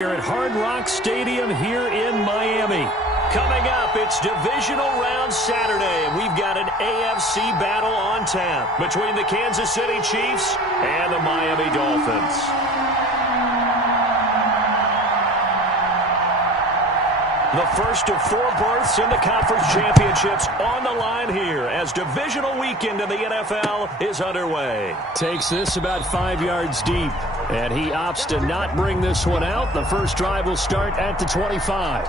Here at Hard Rock Stadium here in Miami. Coming up, it's Divisional Round Saturday, and we've got an AFC battle on tap between the Kansas City Chiefs and the Miami Dolphins. The first of 4 berths in the conference championships on the line here as divisional weekend in the NFL is underway. Takes this about 5 yards deep, and he opts to not bring this one out. The first drive will start at the 25.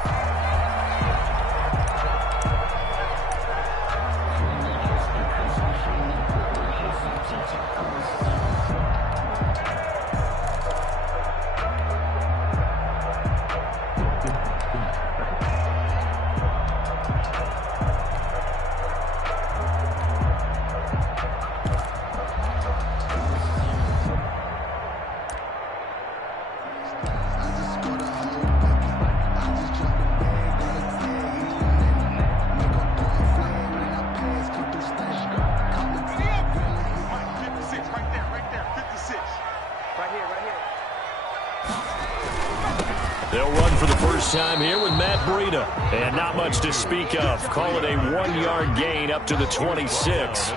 They'll run for the first time here with Matt Breida. And not much to speak of. Call it a 1-yard gain up to the 26.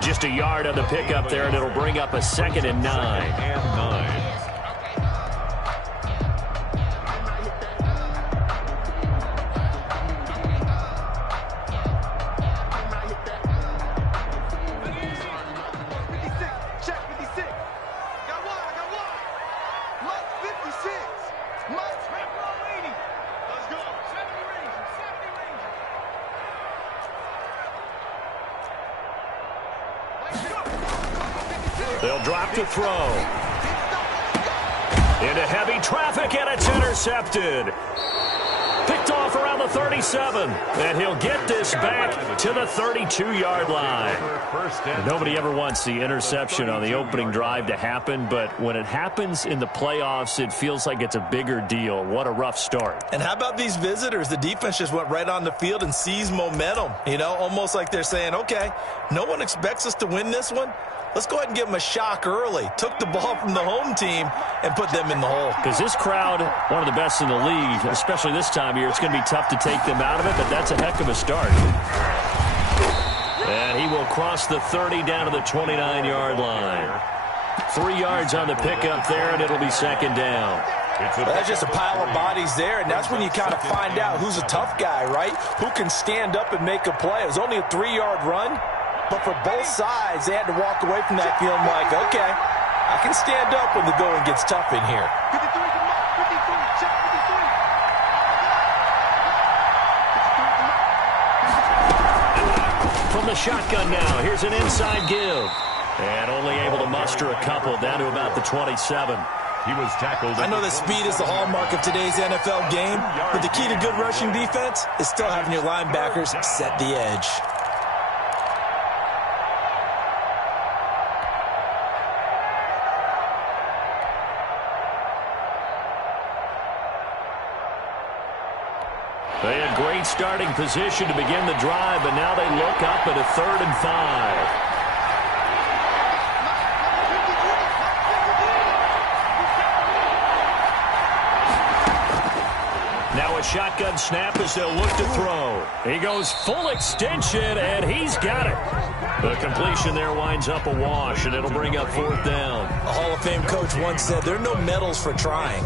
Just a yard on the pickup there, and it'll bring up a 2nd and 9. They'll drop to throw. Into heavy traffic, and it's intercepted. Picked off around the 37. And he'll get this back to the 32-yard line. Nobody ever wants the interception on the opening drive to happen, but when it happens in the playoffs, it feels like it's a bigger deal. What a rough start. And how about these visitors? The defense just went right on the field and seized momentum. You know, almost like they're saying, okay, no one expects us to win this one. Let's go ahead and give them a shock early. Took the ball from the home team and put them in the hole. Because this crowd, one of the best in the league, especially this time of year, it's going to be tough to take them out of it, but that's a heck of a start. And he will cross the 30 down to the 29-yard line. 3 yards on the pickup there, and it'll be 2nd down. That's just a pile of bodies there, and that's when you kind of find out who's a tough guy, right? Who can stand up and make a play. It was only a 3-yard run. But for both sides, they had to walk away from that feeling like, okay, I can stand up when the going gets tough in here. 53, come on, 53, check 53. From the shotgun now, here's an inside give. And only able to muster a couple down to about the 27. He was tackled. I know that speed is the hallmark of today's NFL game, but the key to good rushing defense is still having your linebackers set the edge. They had great starting position to begin the drive, but now they look up at a 3rd and 5. Now a shotgun snap as they'll look to throw. He goes full extension, and he's got it. The completion there winds up a wash, and it'll bring up 4th down. A Hall of Fame coach once said, there are no medals for trying.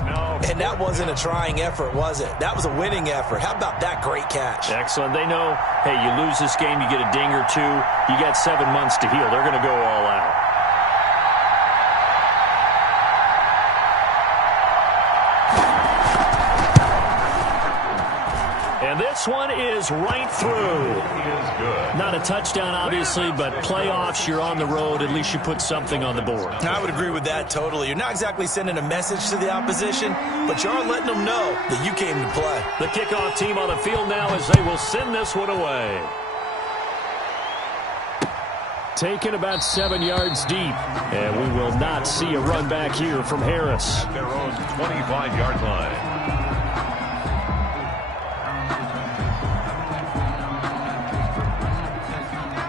And that wasn't a trying effort, was it? That was a winning effort. How about that great catch? Excellent. They know, hey, you lose this game, you get a ding or 2. You got 7 months to heal. They're going to go all out. And this one is right through. He is good. Not a touchdown, obviously, but playoffs, you're on the road. At least you put something on the board. I would agree with that totally. You're not exactly sending a message to the opposition, but you are letting them know that you came to play. The kickoff team on the field now as they will send this one away. Taken about 7 yards deep. And we will not see a run back here from Harris. At their own 25-yard line.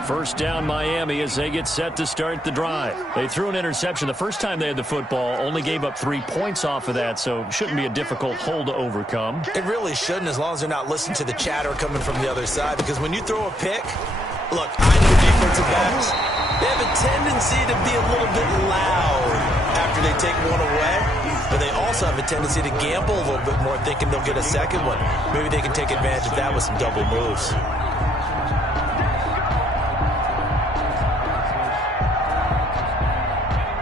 First down Miami as they get set to start the drive. They threw an interception the first time they had the football, only gave up 3 points off of that, so shouldn't be a difficult hole to overcome. It really shouldn't, as long as they're not listening to the chatter coming from the other side, because when you throw a pick, look, I know defensive backs, they have a tendency to be a little bit loud after they take one away, but they also have a tendency to gamble a little bit more, thinking they'll get a second one. Maybe they can take advantage of that with some double moves.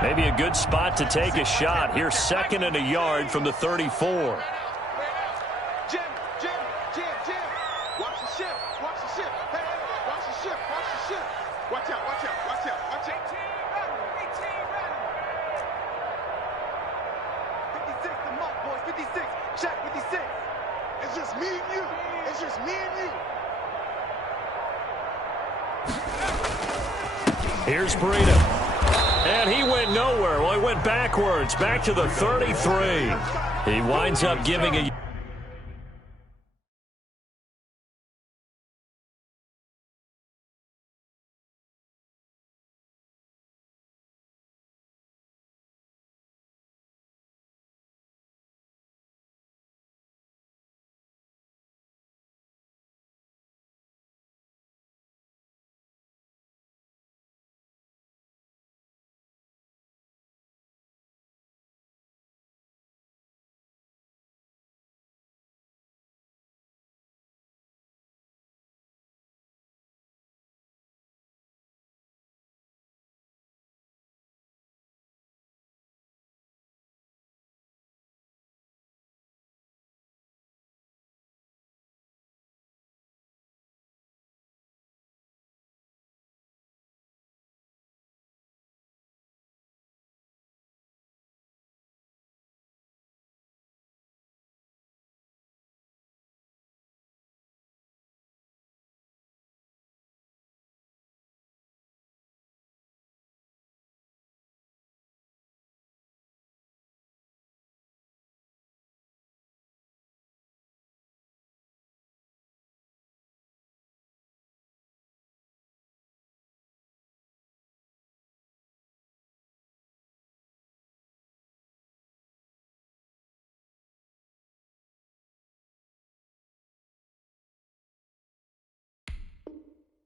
Maybe a good spot to take a shot. Here's 2nd and a yard from the 34. Jim. Watch the ship. Hey, watch the ship. Watch out. 56, the mark, boys. 56. Shaq, 56. It's just me and you. Here's Breida. And he went nowhere. Well, he went backwards, back to the 33. He winds up giving a...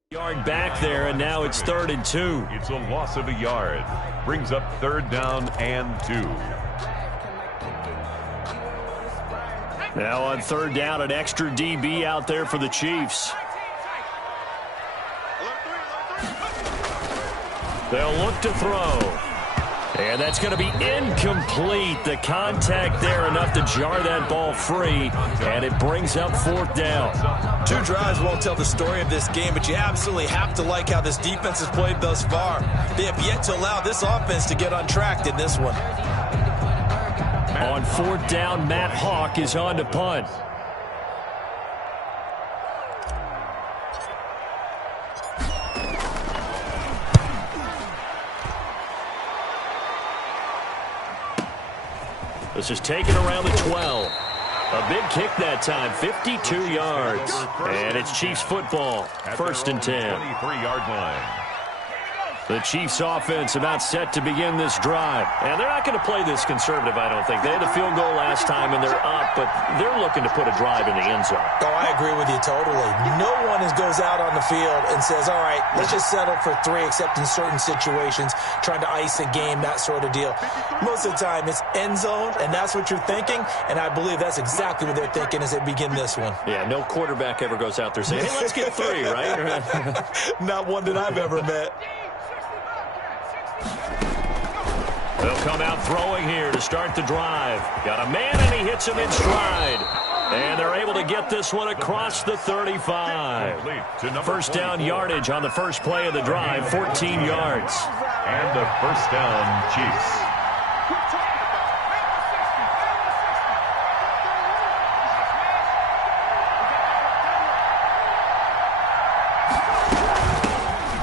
Yard back there, and now it's 3rd and 2. It's a loss of a yard. Brings up 3rd down and 2. Now on 3rd down, an extra DB out there for the Chiefs. They'll look to throw. And that's going to be incomplete. The contact there enough to jar that ball free, and it brings up 4th down. 2 drives won't tell the story of this game, but you absolutely have to like how this defense has played thus far. They have yet to allow this offense to get untracked in this one. On 4th down, Matt Hawk is on to punt. This is taken around the 12. A big kick that time, 52 yards. And it's Chiefs football, 1st and 10. 23-yard line. The Chiefs offense about set to begin this drive. And they're not going to play this conservative, I don't think. They had a field goal last time, and they're up, but they're looking to put a drive in the end zone. Oh, I agree with you totally. No one goes out on the field and says, all right, let's just settle for 3, except in certain situations, trying to ice a game, that sort of deal. Most of the time, it's end zone, and that's what you're thinking, and I believe that's exactly what they're thinking as they begin this one. Yeah, no quarterback ever goes out there saying, hey, let's get 3, right? Not one that I've ever met. They'll come out throwing here to start the drive. Got a man, and he hits him in stride. And they're able to get this one across the 35. 1st down yardage on the first play of the drive, 14 yards. And the 1st down, Chiefs.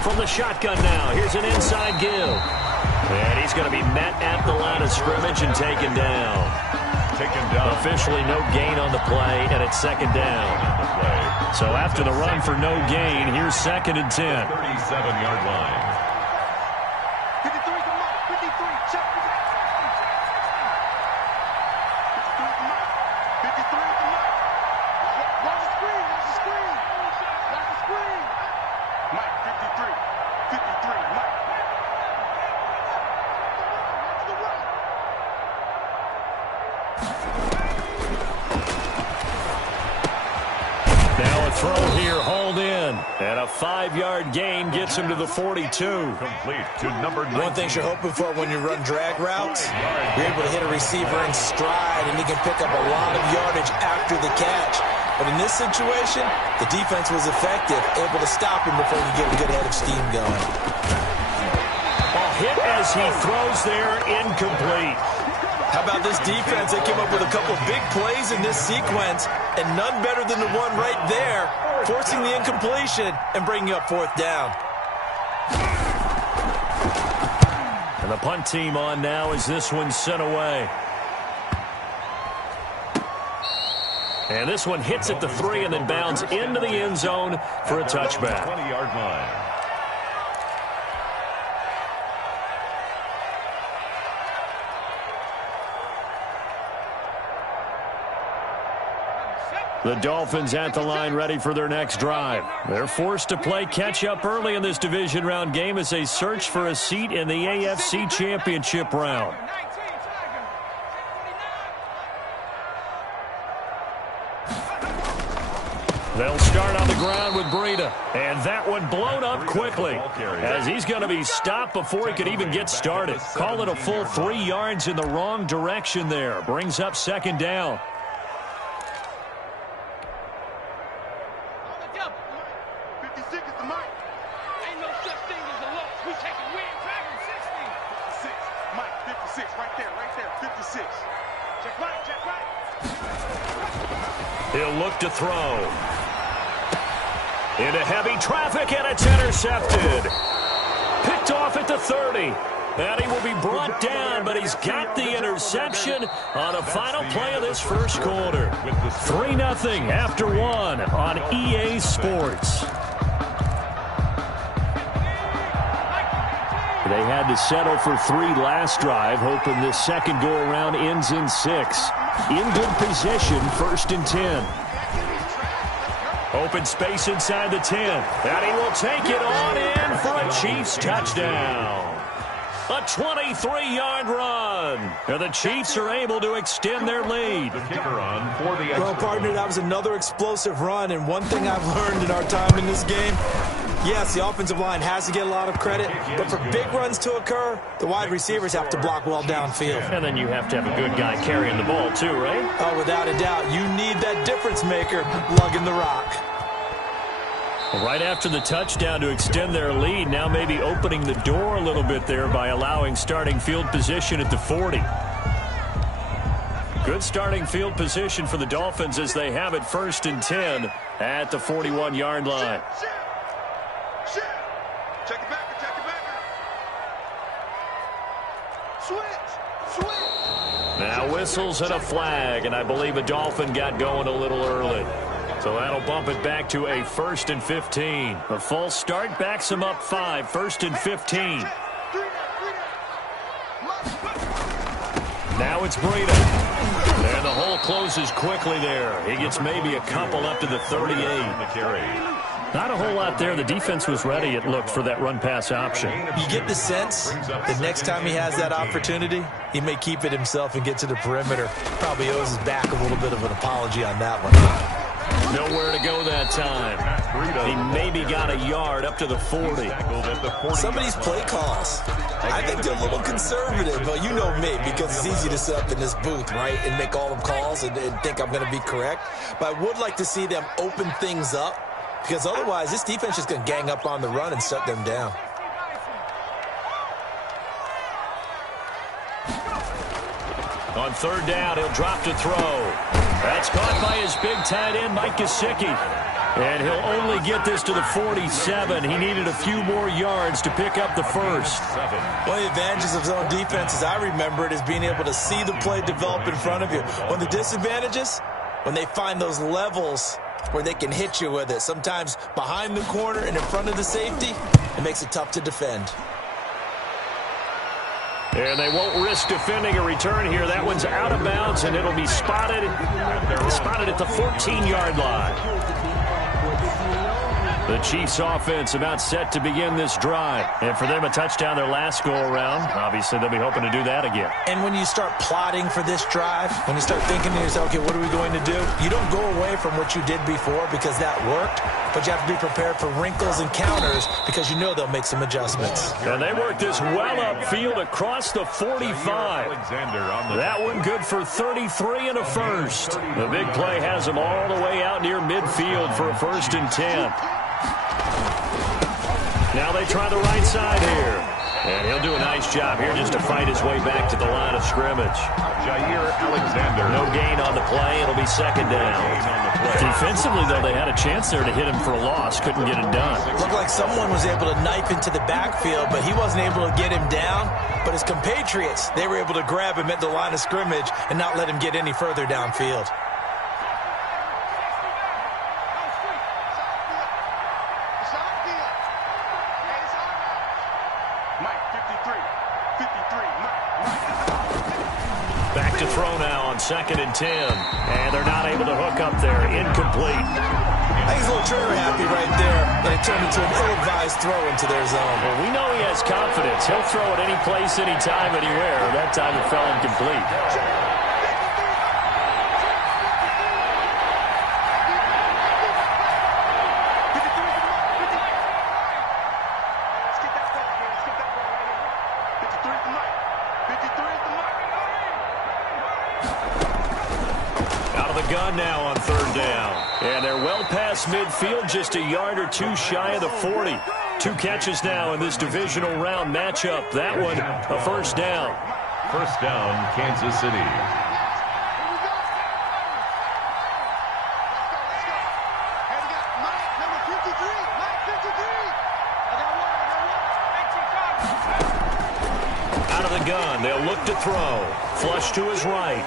From the shotgun now, here's an inside give. And he's going to be met at the line of scrimmage and taken down. taken down. Officially no gain on the play, and it's second down. So after the run for no gain, here's 2nd and 10. 37-yard line. 53 to Mike. 53. Check. 53 to Mike. 53 to Mike. Watch the screen. Watch the screen. Watch the screen. Mike, 53. 53. Mike. Watch the right. Now a throw here, hauled in. And a 5-yard gain gets him to the 42. Complete to number 19. One thing you're hoping for when you run drag routes, you're able to hit a receiver in stride, and he can pick up a lot of yardage after the catch. But in this situation, the defense was effective, able to stop him before he could get a good head of steam going. A hit as he throws there, incomplete. How about this defense? They came up with a couple big plays in this sequence, and none better than the one right there, forcing the incompletion and bringing up 4th down. And the punt team on now as this one's sent away. And this one hits at the 3 and then bounds into the end zone for a touchback. 20-yard line. The Dolphins at the line ready for their next drive. They're forced to play catch-up early in this division round game as they search for a seat in the AFC Championship round. They'll start on the ground with Breida. And that one blown up quickly as he's going to be stopped before he could even get started. Call it a full 3 yards in the wrong direction there. Brings up 2nd down. 56 is the Mike. Ain't no such thing as a loss. We taking win, dragging 60. 56. Mike, 56. Right there. 56. Check right. He'll look to throw. Into heavy traffic, and it's intercepted. Picked off at the 30. And he will be brought down, but he's got the interception on the final play of this first quarter. 3-0 after 1 on EA Sports. They had to settle for 3 last drive, hoping this second go-around ends in 6. In good position, 1st and 10. Open space inside the 10. And he will take it on in for a Chiefs touchdown. A 23-yard run. And the Chiefs are able to extend their lead. The kicker on for the Well, partner, that was another explosive run, and one thing I've learned in our time in this game, yes, the offensive line has to get a lot of credit, but for big runs to occur, the wide receivers have to block well downfield. And then you have to have a good guy carrying the ball too, right? Oh, without a doubt, you need that difference maker lugging the rock. Right after the touchdown to extend their lead, now maybe opening the door a little bit there by allowing starting field position at the 40. Good starting field position for the Dolphins as they have it 1st and 10 at the 41-yard line. Check it back. Switch. Now whistles and a flag, and I believe a Dolphin got going a little early. So that'll bump it back to a 1st and 15. A false start backs him up 5, 1st and 15. Now it's Breida. And the hole closes quickly there. He gets maybe a couple up to the 38. Not a whole lot there. The defense was ready, it looked, for that run-pass option. You get the sense that next time he has that opportunity, he may keep it himself and get to the perimeter. Probably owes his back a little bit of an apology on that one. Nowhere to go that time. He maybe got a yard up to the 40. Some of these play calls, I think they're a little conservative, but you know me, because it's easy to sit up in this booth, right, and make all the calls and think I'm going to be correct. But I would like to see them open things up, because otherwise this defense is going to gang up on the run and shut them down. On 3rd down, he'll drop to throw. That's caught by his big tight end, Mike Gesicki. And he'll only get this to the 47. He needed a few more yards to pick up the first. One of the advantages of zone defense, as I remember it, is being able to see the play develop in front of you. One of the disadvantages, when they find those levels where they can hit you with it, sometimes behind the corner and in front of the safety, it makes it tough to defend. And they won't risk defending a return here. That one's out of bounds, and it'll be spotted at the 14-yard line. The Chiefs offense about set to begin this drive. And for them, a touchdown their last go-around. Obviously, they'll be hoping to do that again. And when you start plotting for this drive, when you start thinking to yourself, okay, what are we going to do? You don't go away from what you did before because that worked, but you have to be prepared for wrinkles and counters because you know they'll make some adjustments. And they work this well upfield across the 45. That one good for 33 and a first. The big play has them all the way out near midfield for a 1st and 10. Now they try the right side here. And he'll do a nice job here just to fight his way back to the line of scrimmage. Jair Alexander. No gain on the play. It'll be 2nd down. Defensively, though, they had a chance there to hit him for a loss. Couldn't get it done. Looked like someone was able to knife into the backfield, but he wasn't able to get him down. But his compatriots, they were able to grab him at the line of scrimmage and not let him get any further downfield. Back to throw now on 2nd and 10. And they're not able to hook up there. Incomplete. I think he's a little trigger happy right there, and it turned into an ill-advised throw into their zone. Well, we know he has confidence. He'll throw it any place, anytime, anywhere. That time it fell incomplete. Gun now on 3rd down. And they're well past midfield, just a yard or two shy of the 40. 2 catches now in this divisional round matchup. That one, a 1st down. 1st down, Kansas City. Out of the gun, they'll look to throw. Flush to his right.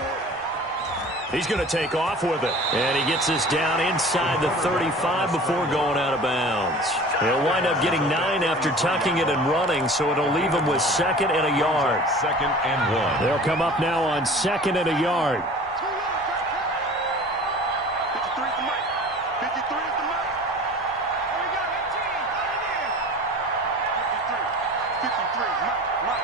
He's going to take off with it. And he gets this down inside the 35 before going out of bounds. He'll wind up getting 9 after tucking it and running, so it'll leave him with 2nd and a yard. 2nd and 1. They'll come up now on 2nd and a yard. 53 is the mic. 53 is the mic. Oh, we got 18. 53. 53. Mike.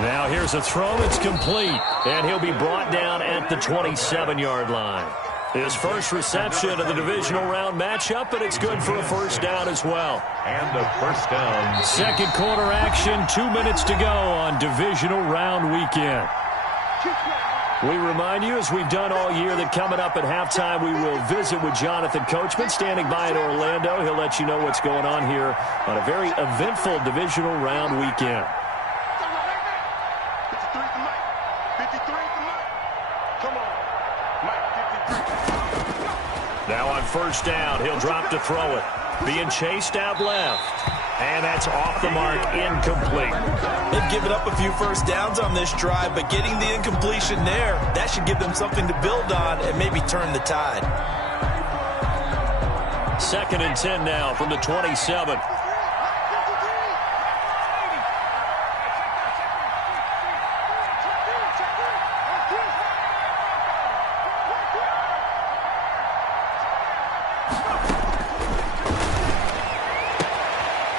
Now here's a throw. It's complete. And he'll be brought down at the 27-yard line. His first reception of the divisional round matchup, but it's good for a 1st down as well. And a 1st down. 2nd quarter action, 2 minutes to go on divisional round weekend. We remind you, as we've done all year, that coming up at halftime, we will visit with Jonathan Coachman, standing by in Orlando. He'll let you know what's going on here on a very eventful divisional round weekend. Now on 1st down, he'll drop to throw it. Being chased out left. And that's off the mark, incomplete. They've given up a few 1st downs on this drive, but getting the incompletion there, that should give them something to build on and maybe turn the tide. 2nd and 10 now from the 27.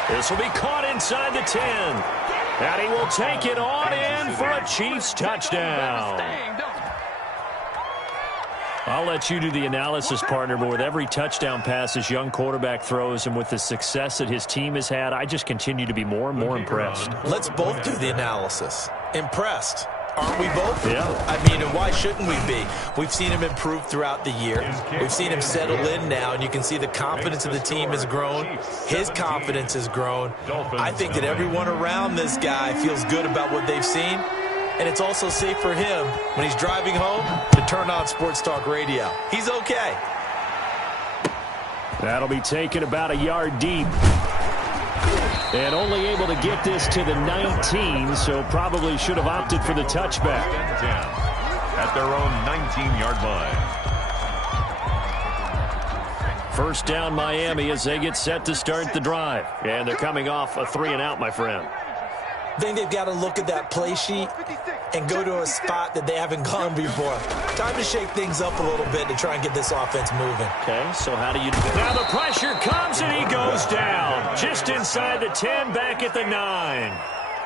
This will be caught inside the 10. And he will take it on in for a Chiefs touchdown. I'll let you do the analysis, partner, but with every touchdown pass this young quarterback throws and with the success that his team has had, I just continue to be more and more impressed. Let's both do the analysis. Impressed. Aren't we both? Yeah. I mean, and why shouldn't we be? We've seen him improve throughout the year. We've seen him settle in now, and you can see the confidence of the team has grown. His confidence has grown. I think that everyone around this guy feels good about what they've seen, and it's also safe for him when he's driving home to turn on Sports Talk Radio. He's okay. That'll be taken about a yard deep. And only able to get this to the 19, so probably should have opted for the touchback. At their own 19-yard line. First down Miami as they get set to start the drive. And they're coming off a 3-and-out, my friend. I think they've got to look at that play sheet and go to a spot that they haven't gone before. Time to shake things up a little bit to try and get this offense moving. Okay, so how do you do it? Now the pressure comes and he goes down. Just inside the 10, back at the 9.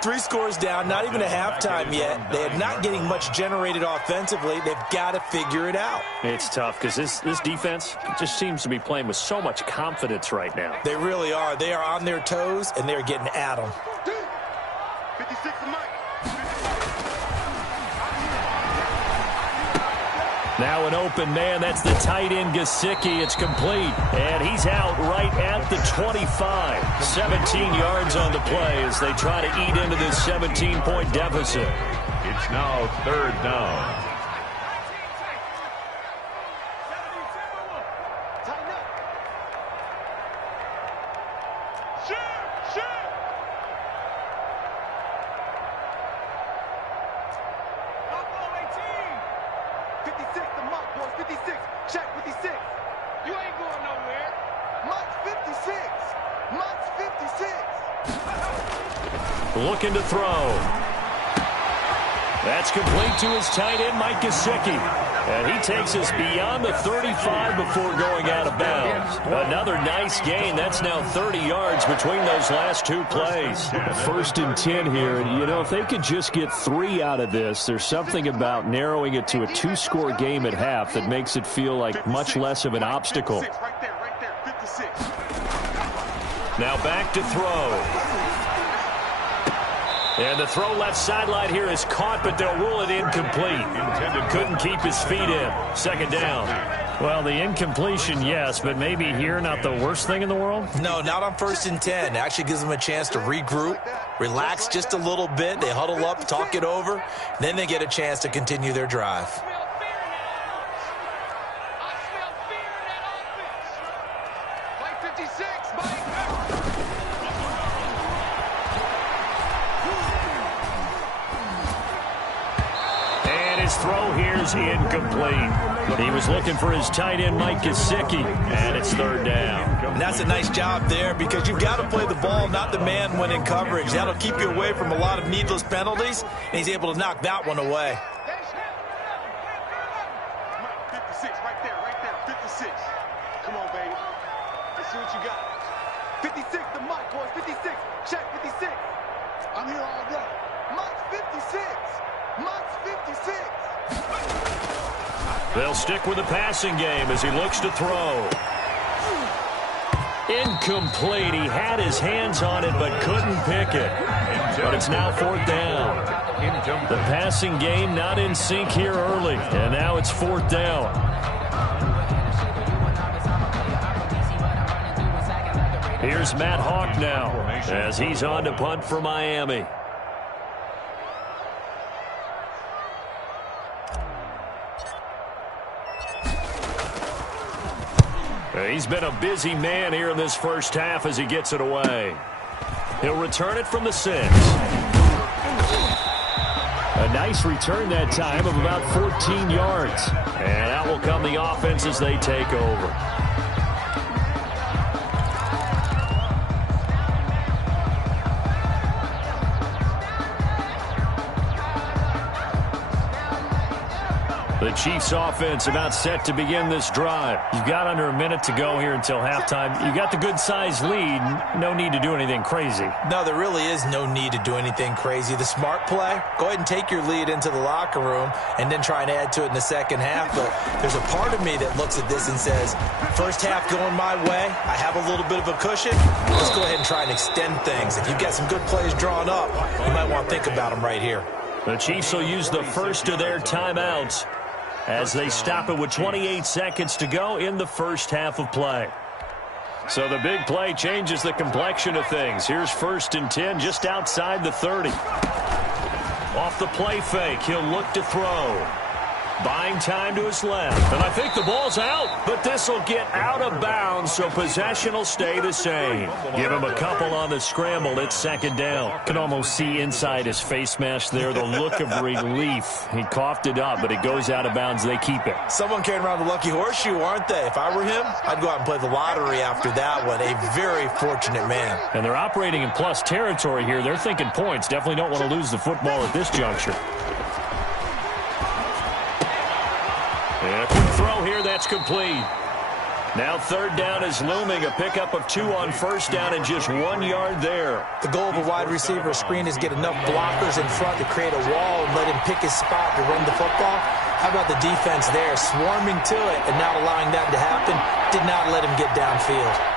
3 scores down, not even a halftime yet. They are not getting much generated offensively. They've got to figure it out. It's tough because this defense just seems to be playing with so much confidence right now. They really are. They are on their toes, and they're getting at them. 56 to Mike. Now an open man. That's the tight end, Gesicki. It's complete. And he's out right at the 25. 17 yards on the play as they try to eat into this 17-point deficit. It's now 3rd down. Looking to throw. That's complete to his tight end, Mike Gesicki. And he takes us beyond the 35 before going out of bounds. Another nice gain. That's now 30 yards between those last 2 plays. 1st and 10 here. And, you know, if they could just get 3 out of this, there's something about narrowing it to a 2-score game at half that makes it feel like much less of an obstacle. Right there, 56. Now back to throw. And the throw left sideline here is caught, but they'll rule it incomplete. Couldn't keep his feet in. 2nd down. Well, the incompletion, yes, but maybe here not the worst thing in the world? No, not on 1st and 10. It actually gives them a chance to regroup, relax just a little bit. They huddle up, talk it over. Then they get a chance to continue their drive. His throw here is incomplete. He was looking for his tight end, Mike Gesicki, and it's 3rd down. And that's a nice job there because you've got to play the ball, not the man when in coverage. That'll keep you away from a lot of needless penalties, and he's able to knock that one away. 56, right there, 56. Come on, baby. Let's see what you got. 56 to Mike, boys, 56. Check 56. I'm here all day. Mike's 56. Mike's 56. They'll stick with the passing game as he looks to throw. Incomplete. He had his hands on it but couldn't pick it. But it's now 4th down. The passing game not in sync here early. And now it's 4th down. Here's Matt Hawk now as he's on to punt for Miami. He's been a busy man here in this first half as he gets it away. He'll return it from the 6. A nice return that time of about 14 yards. And out will come the offense as they take over. The Chiefs offense about set to begin this drive. You've got under a minute to go here until halftime. You've got the good-sized lead. No need to do anything crazy. No, there really is no need to do anything crazy. The smart play, go ahead and take your lead into the locker room and then try and add to it in the second half. But there's a part of me that looks at this and says, first half going my way, I have a little bit of a cushion. Let's go ahead and try and extend things. If you've got some good plays drawn up, you might want to think about them right here. The Chiefs will use the first of their timeouts as they stop it with 28 seconds to go in the first half of play. So the big play changes the complexion of things. Here's 1st and 10 just outside the 30. Off the play fake, he'll look to throw. Buying time to his left. And I think the ball's out, but this will get out of bounds, so possession will stay the same. Give him a couple on the scramble. It's second down. Can almost see inside his face mask there the look of relief. He coughed it up, but it goes out of bounds. They keep it. Someone carrying around the lucky horseshoe, aren't they? If I were him, I'd go out and play the lottery after that one. A very fortunate man. And they're operating in plus territory here. They're thinking points. Definitely don't want to lose the football at this juncture. And a quick throw here, that's complete. Now third down is looming, a pickup of 2 on first down and just 1 yard there. The goal of a wide receiver screen is get enough blockers in front to create a wall and let him pick his spot to run the football. How about the defense there, swarming to it and not allowing that to happen? Did not let him get downfield.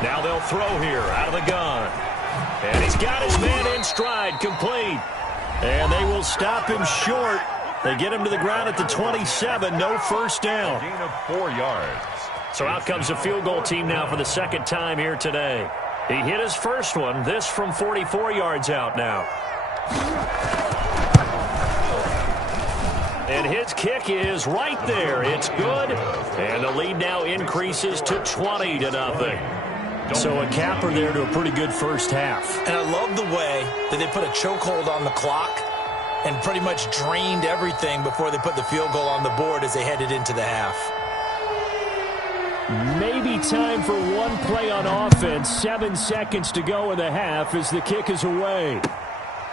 Now they'll throw here out of the gun. And he's got his man in stride, complete. And they will stop him short. They get him to the ground at the 27, no first down. Gain of 4 yards. So out comes the field goal team now for the second time here today. He hit his first one, this from 44 yards out now. And his kick is right there. It's good. And the lead now increases to 20-0. So a capper there to a pretty good first half. And I love the way that they put a chokehold on the clock and pretty much drained everything before they put the field goal on the board as they headed into the half. Maybe time for one play on offense. 7 seconds to go in the half as the kick is away.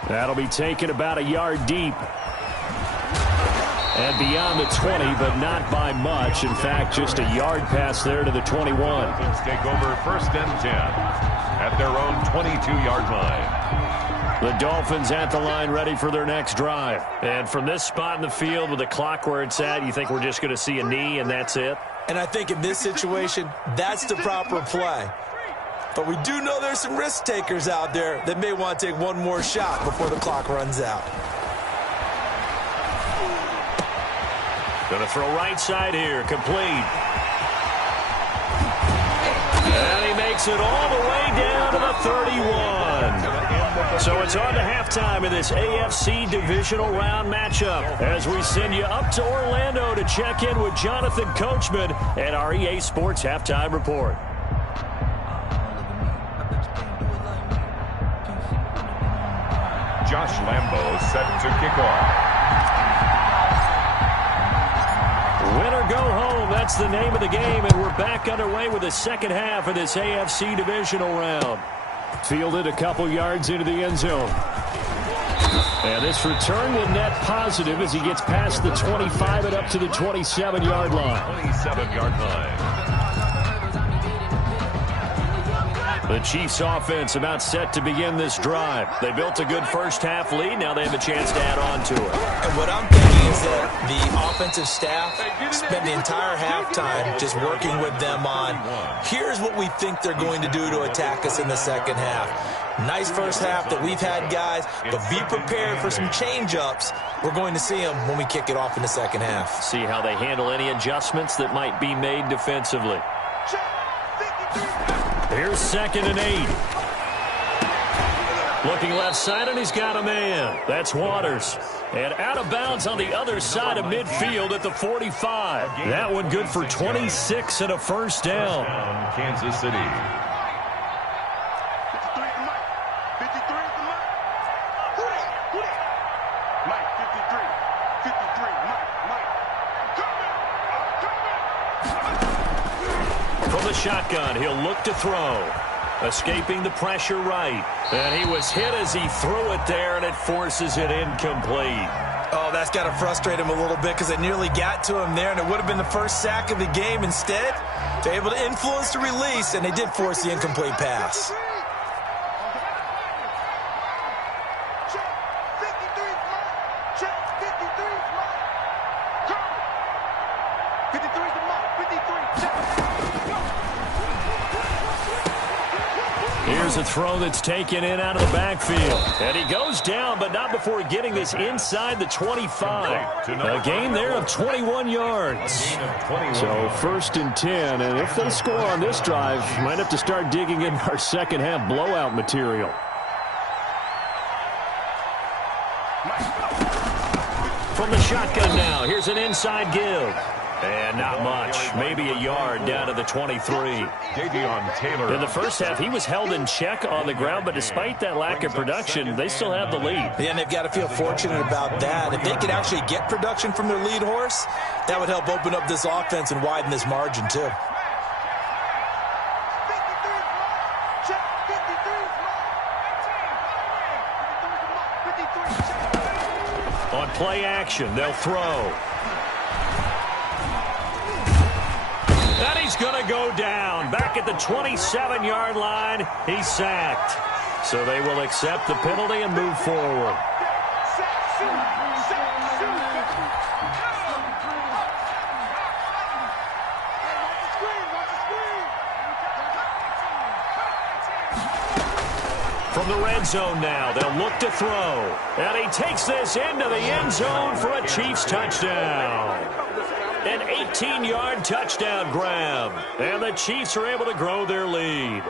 That'll be taken about a yard deep. And beyond the 20, but not by much. In fact, just a yard pass there to the 21. Dolphins take over first and 10 at their own 22-yard line. The Dolphins at the line ready for their next drive. And from this spot in the field with the clock where it's at, you think we're just going to see a knee and that's it? And I think in this situation, that's the proper play. But we do know there's some risk takers out there that may want to take one more shot before the clock runs out. Going to throw right side here, complete. And he makes it all the way down to the 31. So it's on to halftime in this AFC divisional round matchup as we send you up to Orlando to check in with Jonathan Coachman at our EA Sports Halftime Report. Josh Lambo set to kick off. Win or go home, that's the name of the game, and we're back underway with the second half of this AFC divisional round. Fielded a couple yards into the end zone. And this return will net positive as he gets past the 25 and up to the 27-yard line. 27-yard line. The Chiefs offense about set to begin this drive. They built a good first half lead. Now they have a chance to add on to it. And what I'm thinking is that the offensive staff spent the entire halftime just working with them on, here's what we think they're going to do to attack us in the second half. Nice first half that we've had, guys, but be prepared for some change-ups. We're going to see them when we kick it off in the second half. See how they handle any adjustments that might be made defensively. Here's 2nd and 8. Looking left side, and he's got a man. That's Waters. And out of bounds on the other side of midfield at the 45. That one good for 26 and a first down. Kansas City. 53 is the Mike. 53 is the Mike. Who that? Mike, 53. 53, Mike. From the shotgun, he'll look to throw. Escaping the pressure right. And he was hit as he threw it there, and it forces it incomplete. Oh, that's got to frustrate him a little bit because they nearly got to him there, and it would have been the first sack of the game. Instead, they're able to influence the release, and they did force the incomplete pass. Here's a throw that's taken in out of the backfield. And he goes down, but not before getting this inside the 25. A gain there of 21 yards. So 1st and 10, and if they score on this drive, might have to start digging in our second half blowout material. From the shotgun now, here's an inside give. And not much, maybe a yard down to the 23. Davion Taylor. In the first half, he was held in check on the ground, but despite that lack of production, they still have the lead. Yeah, and they've got to feel fortunate about that. If they could actually get production from their lead horse, that would help open up this offense and widen this margin, too. On play action, they'll throw. And he's going to go down. Back at the 27-yard line, he's sacked. So they will accept the penalty and move forward. From the red zone now, they'll look to throw. And he takes this into the end zone for a Chiefs touchdown. An 18-yard touchdown grab. And the Chiefs are able to grow their lead.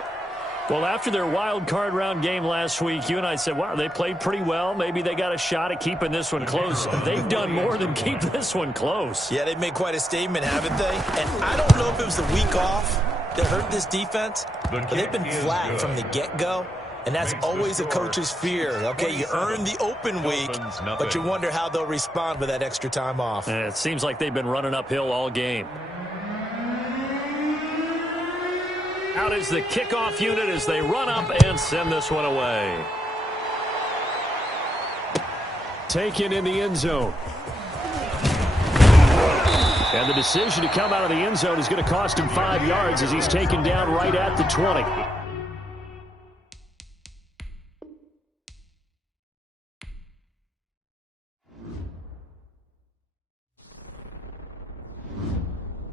Well, after their wild card round game last week, you and I said, wow, they played pretty well. Maybe they got a shot at keeping this one close. They've done more than keep this one close. Yeah, they've made quite a statement, haven't they? And I don't know if it was the week off that hurt this defense, but they've been flat from the get-go. And that's always a coach's fear. Okay, you earn the open week, but you wonder how they'll respond with that extra time off. And it seems like they've been running uphill all game. Out is the kickoff unit as they run up and send this one away. Taken in the end zone. And the decision to come out of the end zone is going to cost him 5 yards as he's taken down right at the 20.